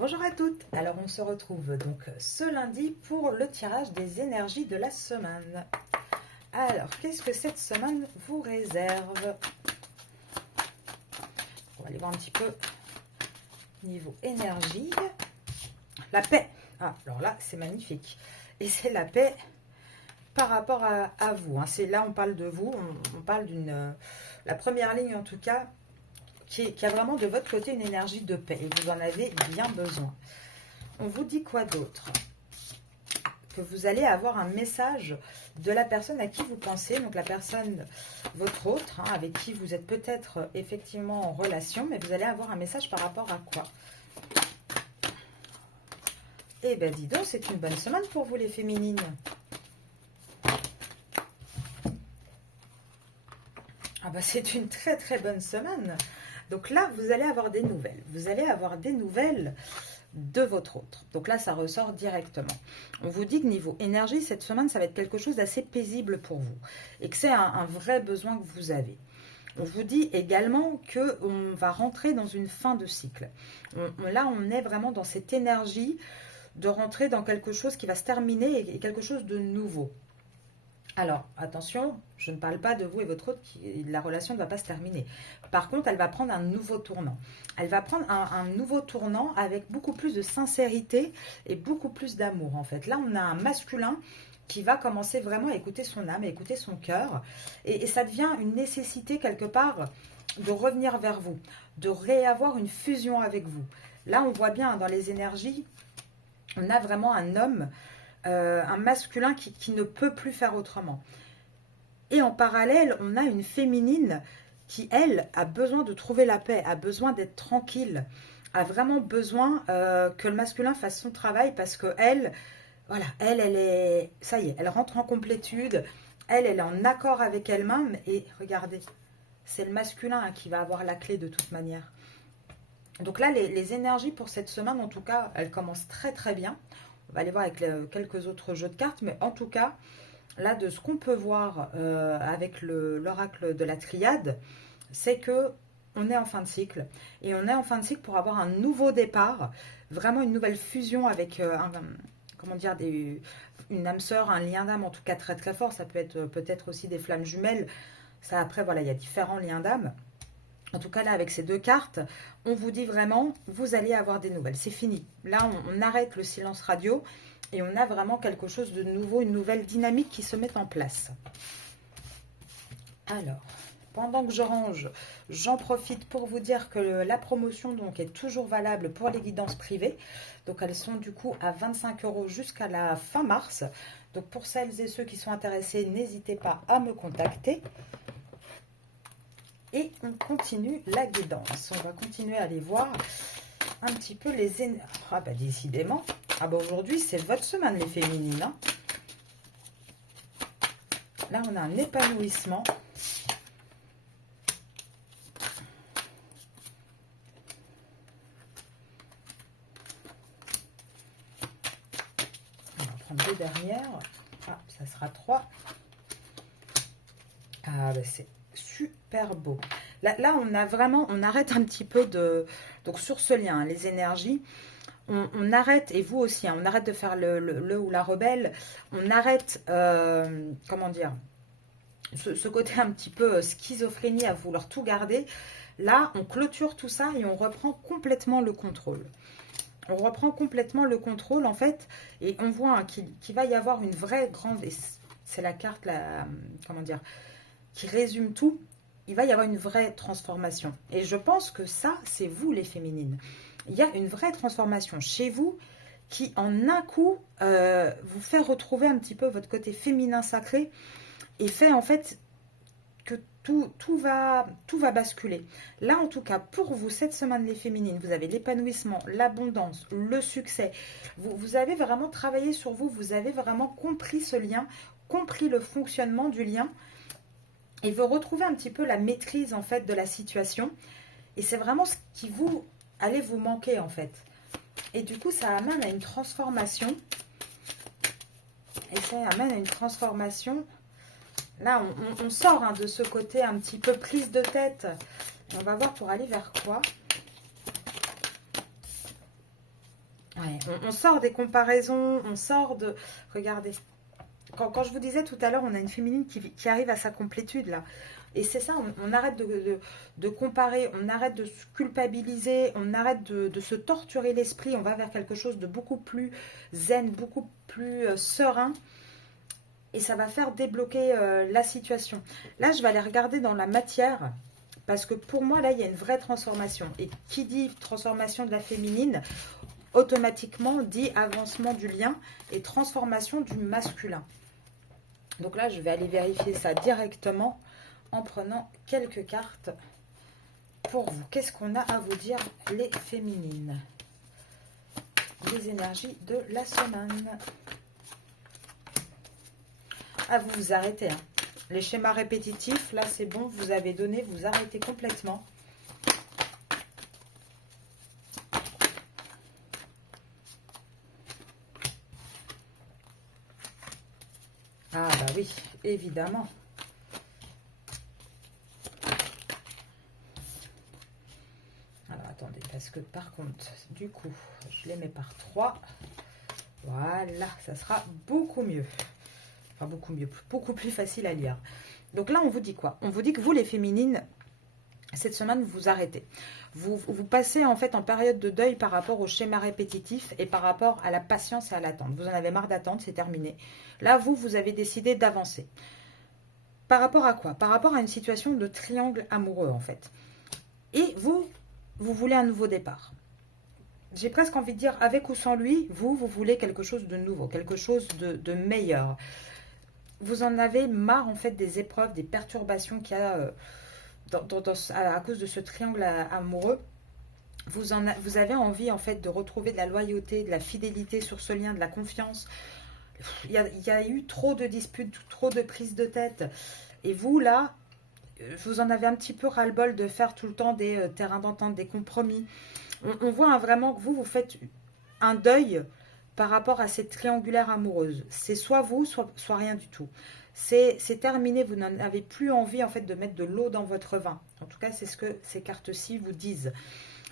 Bonjour à toutes, alors on se retrouve donc ce lundi pour le tirage des énergies de la semaine. Alors, qu'est-ce que cette semaine vous réserve? On va aller voir un petit peu niveau énergie. La paix. Ah, alors là, c'est magnifique. Et c'est la paix par rapport à vous. Hein. Là, on parle de vous, on parle d'une... la première ligne en tout cas, qui a vraiment de votre côté une énergie de paix. Et vous en avez bien besoin. On vous dit quoi d'autre? Que vous allez avoir un message de la personne à qui vous pensez, donc la personne, votre autre, hein, avec qui vous êtes peut-être effectivement en relation, mais vous allez avoir un message par rapport à quoi? Eh bien, dis donc, c'est une bonne semaine pour vous les féminines. Ah bah, c'est une très très bonne semaine. Donc là, vous allez avoir des nouvelles. Vous allez avoir des nouvelles de votre autre. Donc là, ça ressort directement. On vous dit que niveau énergie, cette semaine, ça va être quelque chose d'assez paisible pour vous. Et que c'est un vrai besoin que vous avez. On vous dit également qu'on va rentrer dans une fin de cycle. Là, on est vraiment dans cette énergie de rentrer dans quelque chose qui va se terminer et quelque chose de nouveau. Alors, attention, je ne parle pas de vous et votre autre, la relation ne va pas se terminer. Par contre, elle va prendre un nouveau tournant. Elle va prendre un nouveau tournant avec beaucoup plus de sincérité et beaucoup plus d'amour, en fait. Là, on a un masculin qui va commencer vraiment à écouter son âme, à écouter son cœur. Et ça devient une nécessité, quelque part, de revenir vers vous, de réavoir une fusion avec vous. Là, on voit bien dans les énergies, on a vraiment un homme... un masculin qui ne peut plus faire autrement. Et en parallèle, on a une féminine qui, elle, a besoin de trouver la paix, a besoin d'être tranquille, a vraiment besoin que le masculin fasse son travail parce que elle, voilà, elle est, ça y est, elle rentre en complétude, elle est en accord avec elle-même et regardez, c'est le masculin qui va avoir la clé de toute manière. Donc là, les énergies pour cette semaine, en tout cas, elles commencent très très bien. On va aller voir avec quelques autres jeux de cartes, mais en tout cas, là, de ce qu'on peut voir avec l'oracle de la triade, c'est que on est en fin de cycle. Et on est en fin de cycle pour avoir un nouveau départ, vraiment une nouvelle fusion avec comment dire, une âme sœur, un lien d'âme en tout cas très très fort. Ça peut être peut-être aussi des flammes jumelles. Ça, après, voilà, il y a différents liens d'âme. En tout cas, là, avec ces deux cartes, on vous dit vraiment, vous allez avoir des nouvelles. C'est fini. Là, on arrête le silence radio et on a vraiment quelque chose de nouveau, une nouvelle dynamique qui se met en place. Alors, pendant que je range, j'en profite pour vous dire que la promotion donc, est toujours valable pour les guidances privées. Donc, elles sont du coup à 25 € jusqu'à la fin mars. Donc, pour celles et ceux qui sont intéressés, n'hésitez pas à me contacter. Et on continue la guidance. On va continuer à aller voir un petit peu les énergies. Ah bah décidément. Ah bah aujourd'hui c'est votre semaine les féminines. Hein. Là on a un épanouissement. On va prendre les dernières. Ah ça sera 3. Ah bah c'est super beau. Là, on a vraiment, on arrête un petit peu de... Donc, sur ce lien, les énergies, on arrête, et vous aussi, hein, on arrête de faire le ou la rebelle. On arrête, comment dire, ce côté un petit peu schizophrénie à vouloir tout garder. Là, on clôture tout ça et on reprend complètement le contrôle. On reprend complètement le contrôle, en fait, et on voit hein, qu'il va y avoir une vraie grande... C'est la carte, comment dire, qui résume tout. Il va y avoir une vraie transformation. Et je pense que ça, c'est vous les féminines. Il y a une vraie transformation chez vous qui, en un coup, vous fait retrouver un petit peu votre côté féminin sacré et fait en fait que tout va basculer. Là, en tout cas, pour vous, cette semaine, les féminines, vous avez l'épanouissement, l'abondance, le succès. Vous avez vraiment travaillé sur vous, vous avez vraiment compris ce lien, compris le fonctionnement du lien. Et vous retrouvez un petit peu la maîtrise en fait de la situation. Et c'est vraiment ce qui vous allez vous manquer en fait. Et du coup, ça amène à une transformation. Et ça amène à une transformation. Là, on sort hein, de ce côté un petit peu prise de tête. Et on va voir pour aller vers quoi. Ouais, on sort des comparaisons, on sort de... Regardez, quand je vous disais tout à l'heure, on a une féminine qui arrive à sa complétude, là. Et c'est ça, on arrête de comparer, on arrête de se culpabiliser, on arrête de se torturer l'esprit, on va vers quelque chose de beaucoup plus zen, beaucoup plus serein. Et ça va faire débloquer la situation. Là, je vais aller regarder dans la matière, parce que pour moi, là, il y a une vraie transformation. Et qui dit transformation de la féminine, automatiquement dit avancement du lien et transformation du masculin. Donc là, je vais aller vérifier ça directement en prenant quelques cartes pour vous. Qu'est-ce qu'on a à vous dire, les féminines? Les énergies de la semaine. Ah, vous vous arrêtez. Hein. Les schémas répétitifs, là, c'est bon. Vous avez donné, vous arrêtez complètement. Ah, bah oui, évidemment. Alors, attendez, parce que par contre, du coup, je les mets par 3. Voilà, ça sera beaucoup mieux. Enfin, beaucoup mieux, beaucoup plus facile à lire. Donc là, on vous dit quoi? On vous dit que vous, les féminines, cette semaine, vous vous arrêtez. Vous passez en fait en période de deuil par rapport au schéma répétitif et par rapport à la patience et à l'attente. Vous en avez marre d'attendre, c'est terminé. Là, vous avez décidé d'avancer. Par rapport à quoi? Par rapport à une situation de triangle amoureux, en fait. Et vous voulez un nouveau départ. J'ai presque envie de dire, avec ou sans lui, vous voulez quelque chose de nouveau, quelque chose de meilleur. Vous en avez marre, en fait, des épreuves, des perturbations qu'il y a à cause de ce triangle amoureux. Vous avez envie, en fait, de retrouver de la loyauté, de la fidélité sur ce lien, de la confiance. Il y a eu trop de disputes, trop de prises de tête. Et vous, là, vous en avez un petit peu ras-le-bol de faire tout le temps des terrains d'entente, des compromis. On voit vraiment que vous faites un deuil par rapport à cette triangulaire amoureuse. C'est soit vous, soit rien du tout. C'est terminé, vous n'en avez plus envie en fait de mettre de l'eau dans votre vin. En tout cas, c'est ce que ces cartes-ci vous disent.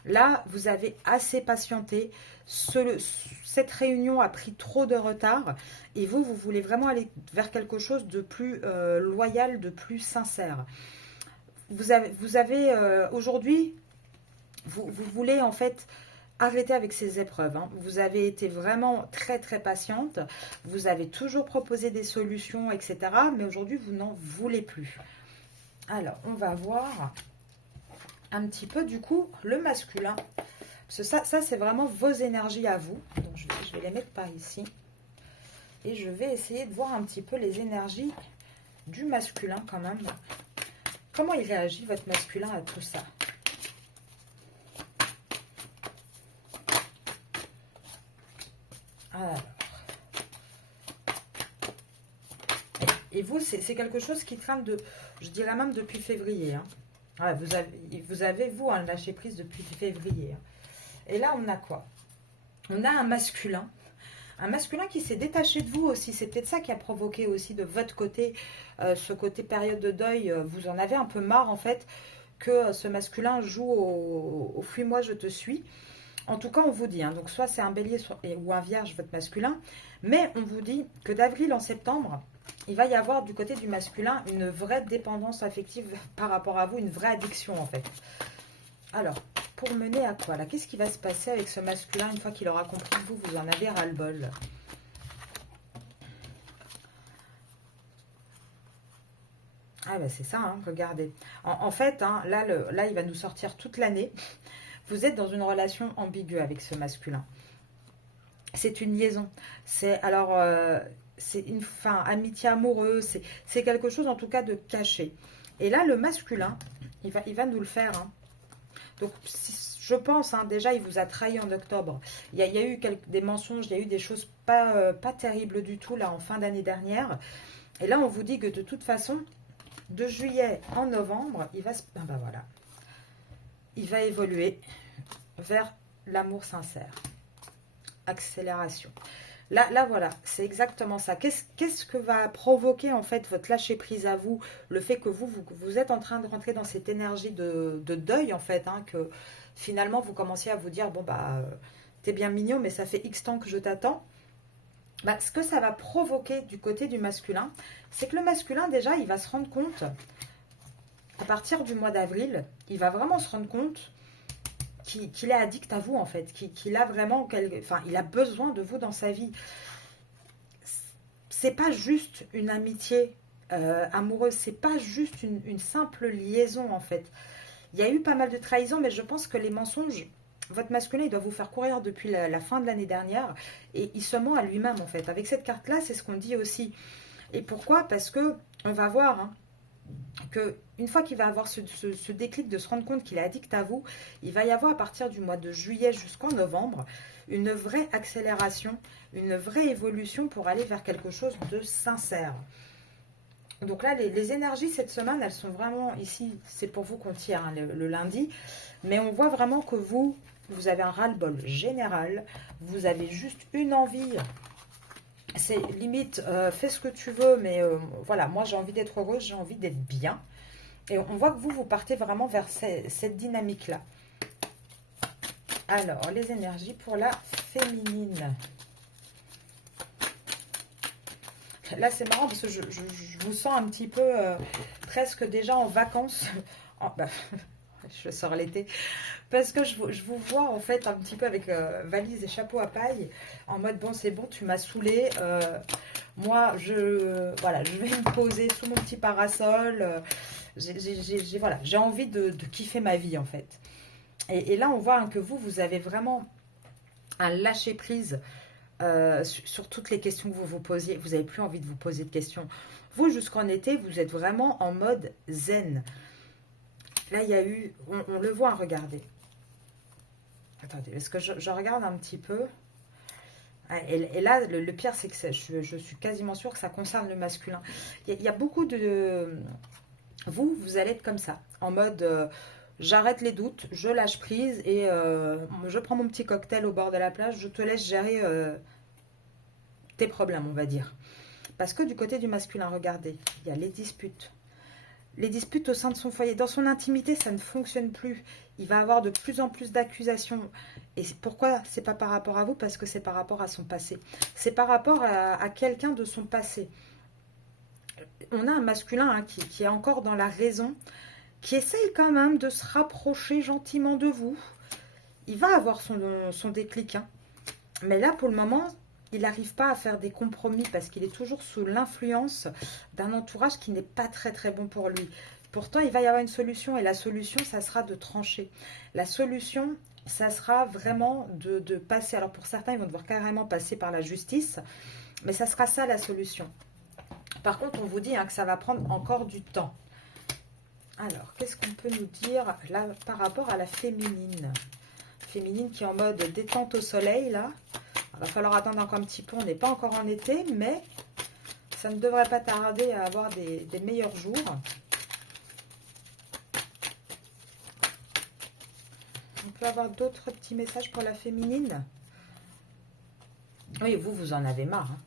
Là, vous avez assez patienté. Cette réunion a pris trop de retard. Et vous voulez vraiment aller vers quelque chose de plus loyal, de plus sincère. Vous avez aujourd'hui, vous voulez en fait arrêter avec ces épreuves. Hein. Vous avez été vraiment très très patiente. Vous avez toujours proposé des solutions, etc. Mais aujourd'hui, vous n'en voulez plus. Alors, on va voir un petit peu du coup le masculin. Parce que ça c'est vraiment vos énergies à vous. Donc, je vais les mettre par ici. Et je vais essayer de voir un petit peu les énergies du masculin quand même. Comment il réagit, votre masculin, à tout ça? Alors. Et vous, c'est quelque chose qui traîne je dirais même depuis février. Hein. Ouais, vous avez, un lâcher prise depuis février. Hein. Et là, on a quoi? On a un masculin. Un masculin qui s'est détaché de vous aussi. C'est peut-être ça qui a provoqué aussi de votre côté, ce côté période de deuil. Vous en avez un peu marre, en fait, que ce masculin joue au fuis-moi, je te suis. En tout cas, on vous dit, hein, donc soit c'est un bélier ou un vierge, votre masculin, mais on vous dit que d'avril en septembre, il va y avoir du côté du masculin une vraie dépendance affective par rapport à vous, une vraie addiction en fait. Alors, pour mener à quoi là? Qu'est-ce qui va se passer avec ce masculin une fois qu'il aura compris que vous en avez ras-le-bol? Ah ben c'est ça, hein, regardez. En fait, hein, là, il va nous sortir toute l'année. Vous êtes dans une relation ambiguë avec ce masculin. C'est une liaison. C'est une amitié amoureuse. C'est quelque chose en tout cas de caché. Et là, le masculin, il va nous le faire. Hein. Donc, je pense, hein, déjà, il vous a trahi en octobre. Il y a eu des mensonges, il y a eu des choses pas terribles du tout là en fin d'année dernière. Et là, on vous dit que de toute façon, de juillet en novembre, voilà. Il va évoluer vers l'amour sincère. Accélération. Là voilà, c'est exactement ça. Qu'est-ce que va provoquer en fait votre lâcher prise à vous? Le fait que vous êtes en train de rentrer dans cette énergie de deuil en fait, hein, que finalement vous commenciez à vous dire, bon bah, t'es bien mignon, mais ça fait X temps que je t'attends. Bah, ce que ça va provoquer du côté du masculin, c'est que le masculin, déjà, il va se rendre compte, à partir du mois d'avril, il va vraiment se rendre compte qu'il est addict à vous, en fait, qu'il a vraiment, enfin, il a besoin de vous dans sa vie. C'est pas juste une amitié amoureuse, c'est pas juste une simple liaison, en fait. Il y a eu pas mal de trahisons, mais je pense que les mensonges, votre masculin, il doit vous faire courir depuis la fin de l'année dernière, et il se ment à lui-même, en fait. Avec cette carte-là, c'est ce qu'on dit aussi. Et pourquoi? Parce que on va voir, hein, que une fois qu'il va avoir ce déclic de se rendre compte qu'il est addict à vous, il va y avoir à partir du mois de juillet jusqu'en novembre une vraie accélération, une vraie évolution pour aller vers quelque chose de sincère. Donc là, les énergies cette semaine, elles sont vraiment ici, c'est pour vous qu'on tire, hein, le lundi, mais on voit vraiment que vous avez un ras-le-bol général, vous avez juste une envie. C'est limite, fais ce que tu veux, mais voilà, moi j'ai envie d'être heureuse, j'ai envie d'être bien. Et on voit que vous partez vraiment vers cette dynamique-là. Alors, les énergies pour la féminine. Là, c'est marrant parce que je vous sens un petit peu presque déjà en vacances. Je sors l'été. Parce que je vous vois en fait un petit peu avec valise et chapeau à paille, en mode bon c'est bon, tu m'as saoulé, moi voilà, je vais me poser sous mon petit parasol, voilà, j'ai envie de kiffer ma vie en fait. Et là on voit, hein, que vous avez vraiment un lâcher prise sur toutes les questions que vous vous posiez, vous n'avez plus envie de vous poser de questions. Vous jusqu'en été, vous êtes vraiment en mode zen. Là il y a eu, on le voit, regardez. Attendez, est-ce que je regarde un petit peu? Et là, le pire, c'est que je suis quasiment sûre que ça concerne le masculin. Il y a beaucoup de... Vous allez être comme ça, en mode j'arrête les doutes, je lâche prise et je prends mon petit cocktail au bord de la plage, je te laisse gérer tes problèmes, on va dire. Parce que du côté du masculin, regardez, il y a les disputes. Les disputes au sein de son foyer. Dans son intimité, ça ne fonctionne plus. Il va avoir de plus en plus d'accusations. Et pourquoi c'est pas par rapport à vous? Parce que c'est par rapport à son passé. C'est par rapport à quelqu'un de son passé. On a un masculin, hein, qui est encore dans la raison, qui essaye quand même de se rapprocher gentiment de vous. Il va avoir son déclic. Hein. Mais là, pour le moment, il n'arrive pas à faire des compromis parce qu'il est toujours sous l'influence d'un entourage qui n'est pas très très bon pour lui. Pourtant, il va y avoir une solution et la solution, ça sera de trancher. La solution, ça sera vraiment de passer. Alors pour certains, ils vont devoir carrément passer par la justice, mais ça sera ça la solution. Par contre, on vous dit, hein, que ça va prendre encore du temps. Alors, qu'est-ce qu'on peut nous dire là par rapport à la féminine? Féminine qui est en mode détente au soleil, là. Il va falloir attendre encore un petit peu, on n'est pas encore en été, mais ça ne devrait pas tarder à avoir des meilleurs jours. On peut avoir d'autres petits messages pour la féminine. Oui, vous en avez marre. Hein.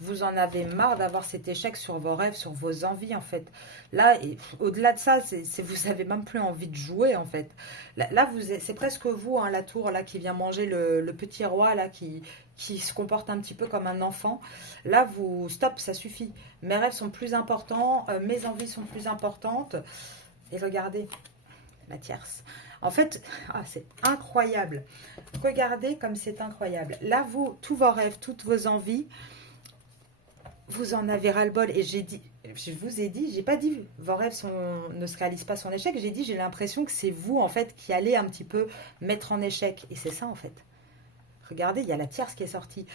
Vous en avez marre d'avoir cet échec sur vos rêves, sur vos envies, en fait. Là, au-delà de ça, vous n'avez même plus envie de jouer, en fait. Là c'est presque vous, hein, la tour, là, qui vient manger le petit roi, là, qui se comporte un petit peu comme un enfant. Là, stop, ça suffit. Mes rêves sont plus importants, mes envies sont plus importantes. Et regardez, la tierce. En fait, c'est incroyable. Regardez comme c'est incroyable. Là, tous vos rêves, toutes vos envies, vous en avez ras-le-bol. Et je vous ai dit, j'ai pas dit vos rêves ne se réalisent pas son échec. J'ai dit, j'ai l'impression que c'est vous, en fait, qui allez un petit peu mettre en échec. Et c'est ça, en fait. Regardez, il y a la tierce qui est sortie.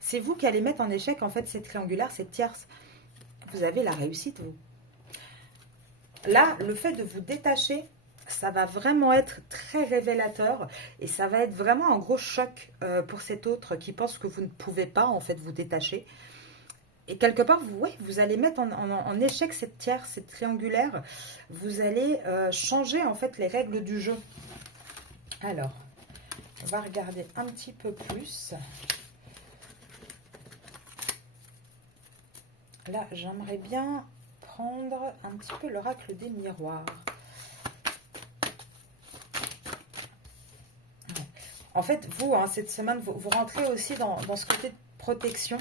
C'est vous qui allez mettre en échec, en fait, cette triangulaire, cette tierce. Vous avez la réussite, vous. Là, le fait de vous détacher, ça va vraiment être très révélateur et ça va être vraiment un gros choc pour cet autre qui pense que vous ne pouvez pas, en fait, vous détacher. Et quelque part, vous allez mettre en échec cette tierce, cette triangulaire. Vous allez changer, en fait, les règles du jeu. Alors, on va regarder un petit peu plus. Là, j'aimerais bien prendre un petit peu l'oracle des miroirs. En fait, vous, hein, cette semaine, vous rentrez aussi dans ce côté de protection.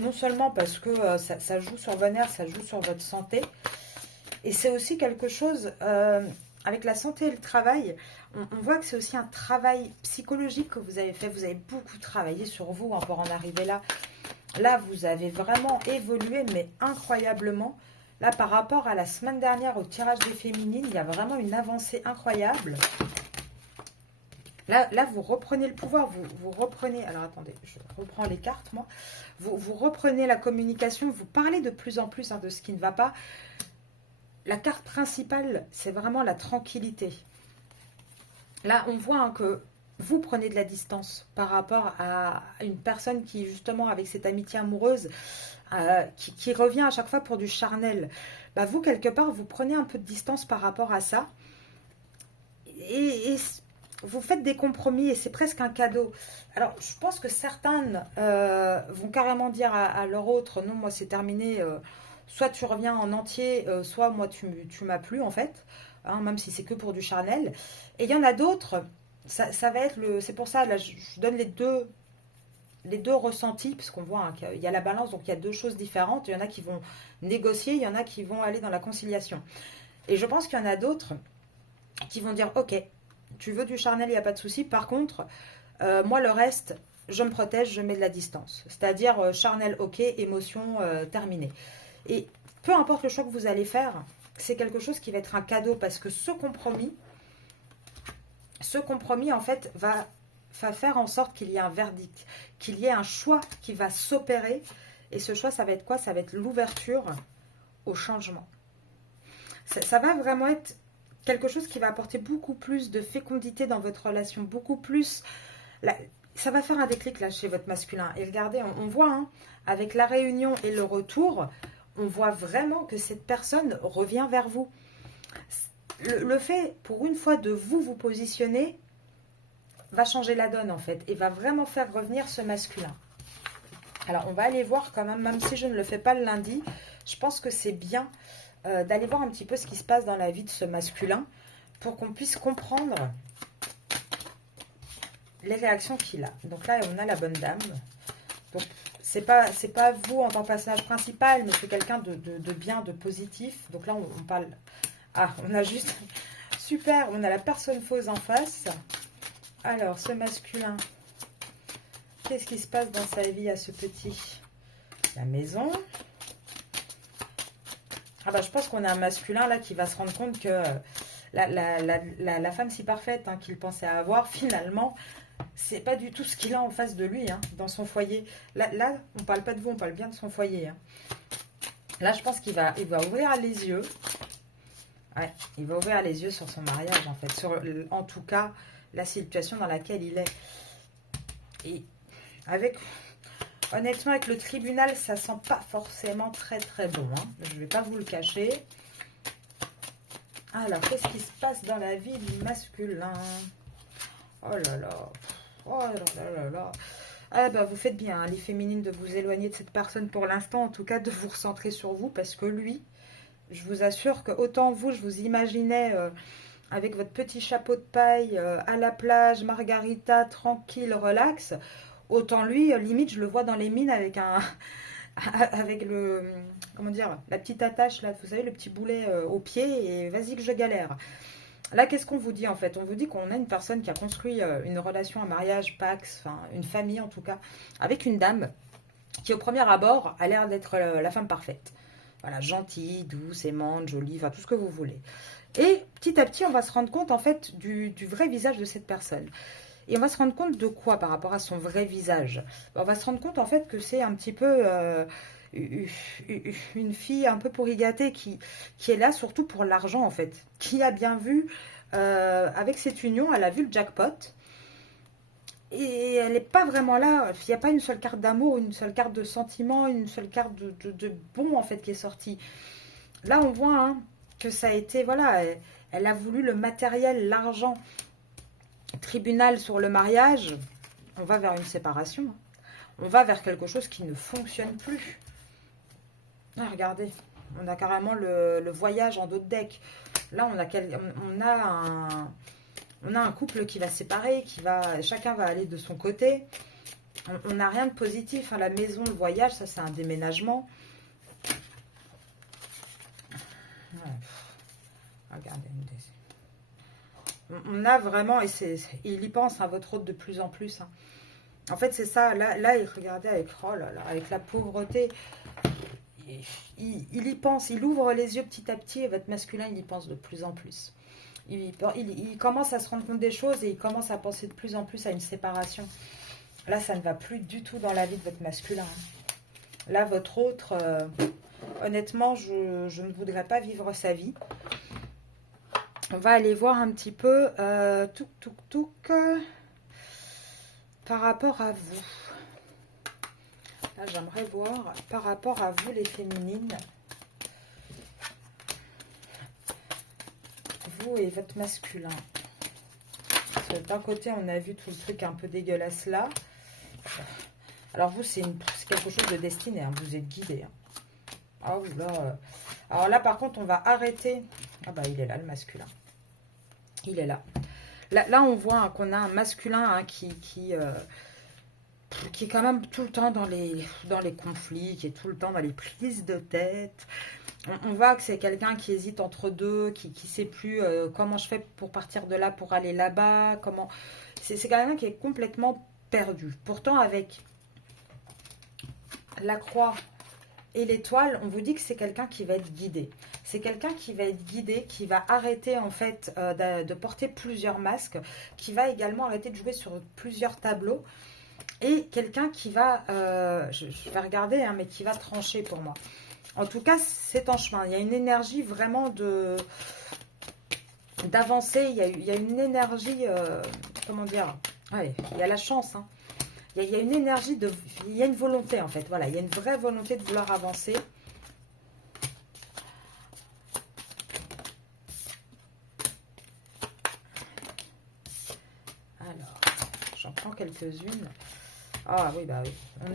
Non seulement parce que ça joue sur votre nerf, ça joue sur votre santé. Et c'est aussi quelque chose, avec la santé et le travail, on voit que c'est aussi un travail psychologique que vous avez fait. Vous avez beaucoup travaillé sur vous, hein, pour en arriver là. Là, vous avez vraiment évolué, mais incroyablement. Là, par rapport à la semaine dernière au tirage des féminines, il y a vraiment une avancée incroyable. Là, vous reprenez le pouvoir, vous reprenez... Alors, attendez, je reprends les cartes, moi. Vous reprenez la communication, vous parlez de plus en plus, hein, de ce qui ne va pas. La carte principale, c'est vraiment la tranquillité. Là, on voit, hein, que vous prenez de la distance par rapport à une personne qui, justement, avec cette amitié amoureuse, qui revient à chaque fois pour du charnel. Bah, vous, quelque part, vous prenez un peu de distance par rapport à ça. Et vous faites des compromis et c'est presque un cadeau. Alors, je pense que certaines vont carrément dire à leur autre, non, moi c'est terminé, soit tu reviens en entier, soit moi tu m'as plu en fait, hein, même si c'est que pour du charnel. Et il y en a d'autres, ça va être le... C'est pour ça, là, je donne les deux ressentis, parce qu'on voit, hein, qu'il y a la balance, donc il y a deux choses différentes. Il y en a qui vont négocier, il y en a qui vont aller dans la conciliation. Et je pense qu'il y en a d'autres qui vont dire, ok, tu veux du charnel, il n'y a pas de souci. Par contre, moi, le reste, je me protège, je mets de la distance. C'est-à-dire, charnel, ok, émotion, terminée. Et peu importe le choix que vous allez faire, c'est quelque chose qui va être un cadeau. Parce que ce compromis, en fait, va faire en sorte qu'il y ait un verdict, qu'il y ait un choix qui va s'opérer. Et ce choix, ça va être quoi? Ça va être l'ouverture au changement. Ça va vraiment être quelque chose qui va apporter beaucoup plus de fécondité dans votre relation, beaucoup plus... ça va faire un déclic là chez votre masculin. Et regardez, on voit, hein, avec la réunion et le retour, on voit vraiment que cette personne revient vers vous. Le fait, pour une fois, de vous positionner, va changer la donne en fait, et va vraiment faire revenir ce masculin. Alors, on va aller voir quand même si je ne le fais pas le lundi, je pense que c'est bien d'aller voir un petit peu ce qui se passe dans la vie de ce masculin pour qu'on puisse comprendre les réactions qu'il a. Donc là, on a la bonne dame. Donc, c'est pas vous en tant que personnage principal, mais c'est quelqu'un de bien, de positif. Donc là, on parle... Ah, on a juste... Super, on a la personne fausse en face. Alors, ce masculin, qu'est-ce qui se passe dans sa vie à ce petit? La maison. Ah bah, je pense qu'on a un masculin là qui va se rendre compte que la femme si parfaite, hein, qu'il pensait avoir, finalement, c'est pas du tout ce qu'il a en face de lui, hein, dans son foyer. Là, on parle pas de vous, on parle bien de son foyer. Hein. Là, je pense qu'il va ouvrir les yeux. Ouais, il va ouvrir les yeux sur son mariage, en fait. Sur, en tout cas, la situation dans laquelle il est. Et avec... Honnêtement, avec le tribunal, ça sent pas forcément très très bon. Hein. Je ne vais pas vous le cacher. Alors, qu'est-ce qui se passe dans la vie du masculin? Oh là là. Oh là là là là. Ah bah, vous faites bien, hein, les féminines, de vous éloigner de cette personne pour l'instant. En tout cas, de vous recentrer sur vous. Parce que lui, je vous assure que autant vous, je vous imaginais... avec votre petit chapeau de paille, à la plage, margarita, tranquille, relax... Autant lui, limite, je le vois dans les mines avec avec le, comment dire, la petite attache là, vous savez, le petit boulet au pied, et vas-y que je galère. Là, qu'est-ce qu'on vous dit en fait? On vous dit qu'on a une personne qui a construit une relation, un mariage, Pax, enfin une famille en tout cas, avec une dame qui au premier abord a l'air d'être la femme parfaite. Voilà, gentille, douce, aimante, jolie, enfin tout ce que vous voulez. Et petit à petit, on va se rendre compte en fait du vrai visage de cette personne. Et on va se rendre compte de quoi par rapport à son vrai visage? On va se rendre compte en fait que c'est un petit peu une fille un peu pourri gâtée qui est là surtout pour l'argent en fait. Qui a bien vu, avec cette union, elle a vu le jackpot. Et elle n'est pas vraiment là. Il n'y a pas une seule carte d'amour, une seule carte de sentiment, une seule carte de bon en fait qui est sortie. Là on voit, hein, que ça a été, voilà, elle a voulu le matériel, l'argent. Tribunal sur le mariage, on va vers une séparation. On va vers quelque chose qui ne fonctionne plus. Ah, regardez, on a carrément le voyage en dos de deck. Là, on a On a un couple qui va se séparer, chacun va aller de son côté. On n'a rien de positif. Hein. La maison, le voyage, ça c'est un déménagement. Ouais. Regardez. On a vraiment, et il y pense à votre hôte de plus en plus. Hein. En fait, c'est ça. Là, regardez avec, oh là là, avec la pauvreté. Il y pense, il ouvre les yeux petit à petit et votre masculin, il y pense de plus en plus. Il commence à se rendre compte des choses et il commence à penser de plus en plus à une séparation. Là, ça ne va plus du tout dans la vie de votre masculin. Là, votre autre, honnêtement, je ne voudrais pas vivre sa vie. On va aller voir un petit peu par rapport à vous. Là, j'aimerais voir par rapport à vous, les féminines. Vous et votre masculin. D'un côté, on a vu tout le truc un peu dégueulasse là. Alors vous, c'est quelque chose de destiné. Hein. Vous êtes guidé. Hein. Ah oui, là. Alors là, par contre, on va arrêter. Ah bah, il est là, le masculin. Il est là. Là, on voit hein, qu'on a un masculin hein, qui est quand même tout le temps dans les conflits, qui est tout le temps dans les prises de tête. On voit que c'est quelqu'un qui hésite entre deux, qui ne sait plus comment je fais pour partir de là, pour aller là-bas. C'est quelqu'un qui est complètement perdu. Pourtant, avec la croix et l'étoile, on vous dit que c'est quelqu'un qui va être guidé. C'est quelqu'un qui va être guidé, qui va arrêter en fait de porter plusieurs masques, qui va également arrêter de jouer sur plusieurs tableaux. Et quelqu'un qui va, je vais regarder, hein, mais qui va trancher pour moi. En tout cas, c'est en chemin. Il y a une énergie vraiment d'avancer. Il y a une énergie, comment dire, ouais, il y a la chance. Hein. Il y a une énergie, il y a une volonté en fait. Voilà, il y a une vraie volonté de vouloir avancer. Alors, j'en prends quelques-unes. Ah oui, bah oui,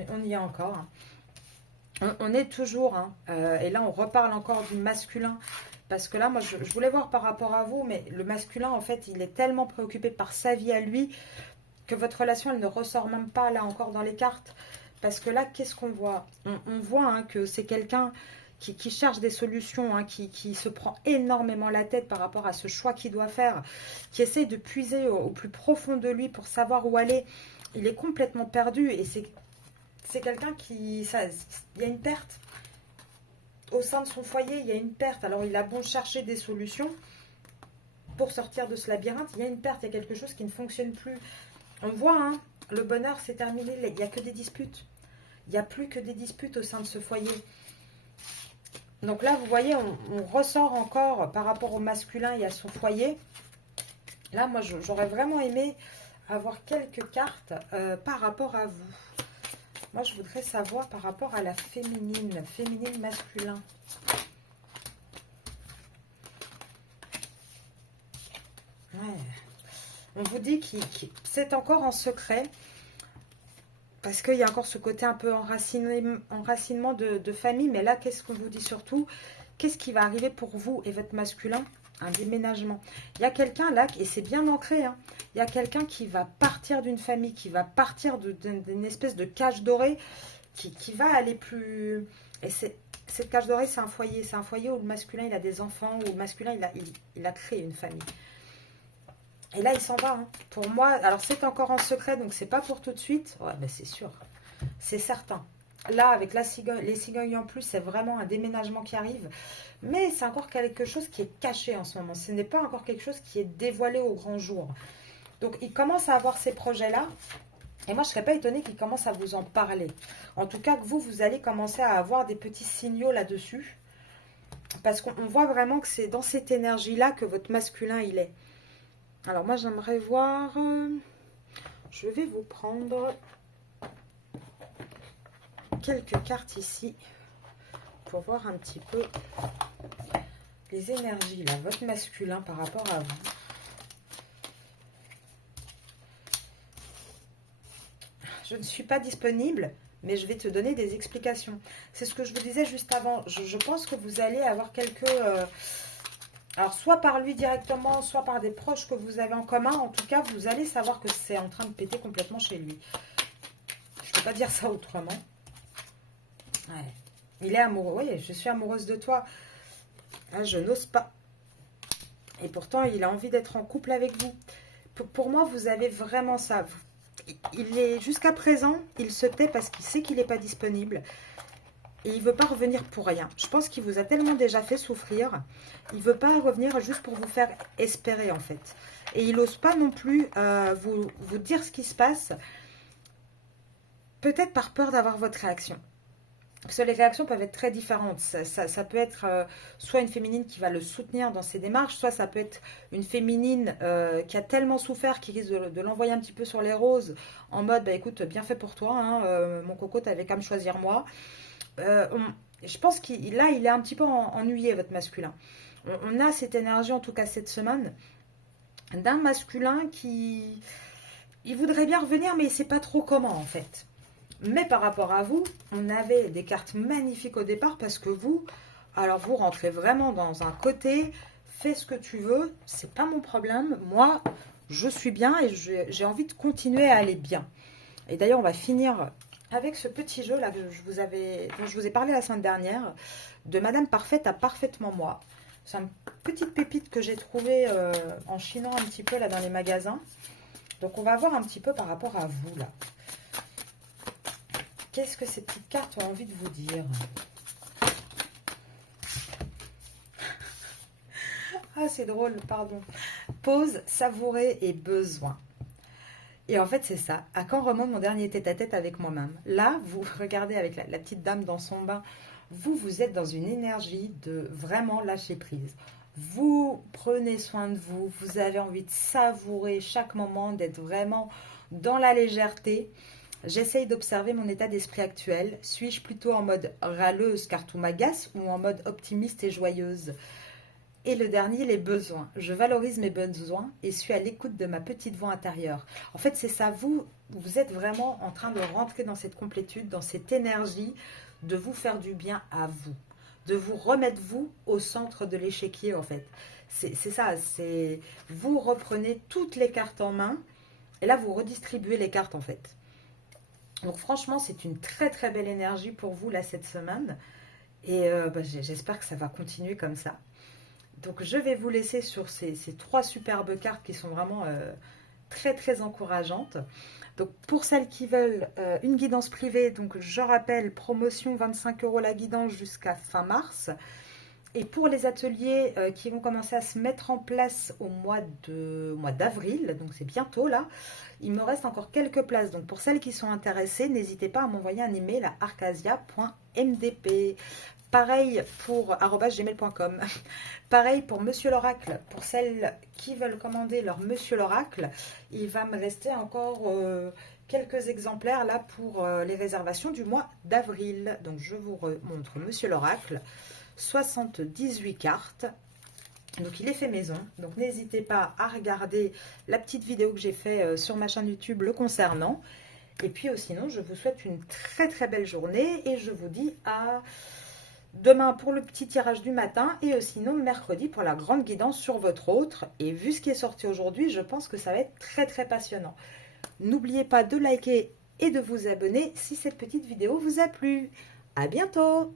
on y est encore. Hein. On est toujours, hein, et là on reparle encore du masculin, parce que là moi je voulais voir par rapport à vous, mais le masculin en fait il est tellement préoccupé par sa vie à lui, que votre relation elle ne ressort même pas là encore dans les cartes, parce que là qu'est-ce qu'on voit? On voit hein, que c'est quelqu'un qui cherche des solutions, hein, qui se prend énormément la tête par rapport à ce choix qu'il doit faire, qui essaye de puiser au plus profond de lui pour savoir où aller. Il est complètement perdu et c'est quelqu'un il y a une perte. Au sein de son foyer, il y a une perte. Alors, il a beau chercher des solutions pour sortir de ce labyrinthe, il y a une perte, il y a quelque chose qui ne fonctionne plus. On voit, hein, le bonheur, c'est terminé. Il n'y a que des disputes. Il n'y a plus que des disputes au sein de ce foyer. Donc là, vous voyez, on ressort encore par rapport au masculin et à son foyer. Là, moi, j'aurais vraiment aimé avoir quelques cartes par rapport à vous. Moi, je voudrais savoir par rapport à la féminine masculin. Ouais. On vous dit que c'est encore en secret, parce qu'il y a encore ce côté un peu enracinement de famille. Mais là, qu'est-ce qu'on vous dit surtout? Qu'est-ce qui va arriver pour vous et votre masculin? Un déménagement. Il y a quelqu'un là, et c'est bien ancré, hein, il y a quelqu'un qui va partir d'une famille, qui va partir d'une espèce de cage dorée, qui va aller plus... Et cette cage dorée, c'est un foyer. C'est un foyer où le masculin, il a des enfants, où le masculin, il a créé une famille. Et là, il s'en va. Hein. Pour moi, alors c'est encore en secret, donc c'est pas pour tout de suite. Ouais, ben c'est sûr. C'est certain. Là, avec les cigognes en plus, c'est vraiment un déménagement qui arrive. Mais c'est encore quelque chose qui est caché en ce moment. Ce n'est pas encore quelque chose qui est dévoilé au grand jour. Donc, il commence à avoir ces projets-là. Et moi, je ne serais pas étonnée qu'il commence à vous en parler. En tout cas, que vous allez commencer à avoir des petits signaux là-dessus. Parce qu'on voit vraiment que c'est dans cette énergie-là que votre masculin, il est. Alors, moi, j'aimerais voir... je vais vous prendre quelques cartes ici pour voir un petit peu les énergies, là, votre masculin par rapport à vous. Je ne suis pas disponible, mais je vais te donner des explications. C'est ce que je vous disais juste avant. Je pense que vous allez avoir Alors, soit par lui directement, soit par des proches que vous avez en commun. En tout cas, vous allez savoir que c'est en train de péter complètement chez lui. Je ne peux pas dire ça autrement. Ouais. Il est amoureux. Oui, je suis amoureuse de toi. Ah, je n'ose pas. Et pourtant, il a envie d'être en couple avec vous. Pour moi, vous avez vraiment ça. Il est jusqu'à présent, il se tait parce qu'il sait qu'il n'est pas disponible. Et il ne veut pas revenir pour rien. Je pense qu'il vous a tellement déjà fait souffrir. Il ne veut pas revenir juste pour vous faire espérer, en fait. Et il n'ose pas non plus vous dire ce qui se passe. Peut-être par peur d'avoir votre réaction. Parce que les réactions peuvent être très différentes. Ça peut être soit une féminine qui va le soutenir dans ses démarches, soit ça peut être une féminine qui a tellement souffert qu'il risque de l'envoyer un petit peu sur les roses, en mode, bah écoute, bien fait pour toi, hein, mon coco, t'avais qu'à me choisir moi. Je pense qu'il là, il est un petit peu ennuyé, votre masculin. On a cette énergie, en tout cas cette semaine, d'un masculin qui... Il voudrait bien revenir, mais il ne sait pas trop comment, en fait. Mais par rapport à vous, on avait des cartes magnifiques au départ parce que vous, alors vous rentrez vraiment dans un côté, fais ce que tu veux, c'est pas mon problème. Moi, je suis bien et j'ai envie de continuer à aller bien. Et d'ailleurs, on va finir avec ce petit jeu là que dont je vous ai parlé la semaine dernière, de Madame Parfaite à Parfaitement Moi. C'est une petite pépite que j'ai trouvée en chinant un petit peu là dans les magasins. Donc on va voir un petit peu par rapport à vous là. Qu'est-ce que ces petites cartes ont envie de vous dire? Ah, c'est drôle, pardon. Pause, savourer et besoin. Et en fait, c'est ça. À quand remonte mon dernier tête-à-tête avec moi-même? Là, vous regardez avec la petite dame dans son bain. Vous êtes dans une énergie de vraiment lâcher prise. Vous prenez soin de vous. Vous avez envie de savourer chaque moment, d'être vraiment dans la légèreté. J'essaye d'observer mon état d'esprit actuel. Suis-je plutôt en mode râleuse car tout m'agace ou en mode optimiste et joyeuse? Et le dernier, les besoins. Je valorise mes besoins et suis à l'écoute de ma petite voix intérieure. En fait, c'est ça. Vous êtes vraiment en train de rentrer dans cette complétude, dans cette énergie de vous faire du bien à vous. De vous remettre vous au centre de l'échiquier, en fait. C'est ça. Vous reprenez toutes les cartes en main et là, vous redistribuez les cartes, en fait. Donc franchement, c'est une très très belle énergie pour vous là cette semaine. Et j'espère que ça va continuer comme ça. Donc je vais vous laisser sur ces trois superbes cartes qui sont vraiment très très encourageantes. Donc pour celles qui veulent une guidance privée, donc je rappelle, promotion 25 € la guidance jusqu'à fin mars. Et pour les ateliers qui vont commencer à se mettre en place au mois d'avril, donc c'est bientôt là, il me reste encore quelques places. Donc pour celles qui sont intéressées, n'hésitez pas à m'envoyer un email à arcasia.mdp. Pareil pour @gmail.com. Pareil pour Monsieur l'Oracle. Pour celles qui veulent commander leur Monsieur l'Oracle, il va me rester encore quelques exemplaires là pour les réservations du mois d'avril. Donc je vous remontre Monsieur l'Oracle. 78 cartes. Donc il est fait maison. Donc n'hésitez pas à regarder la petite vidéo que j'ai fait sur ma chaîne YouTube le concernant. Et puis sinon, je vous souhaite une très très belle journée et je vous dis à demain pour le petit tirage du matin et sinon mercredi pour la grande guidance sur votre autre. Et vu ce qui est sorti aujourd'hui, je pense que ça va être très très passionnant. N'oubliez pas de liker et de vous abonner si cette petite vidéo vous a plu. À bientôt!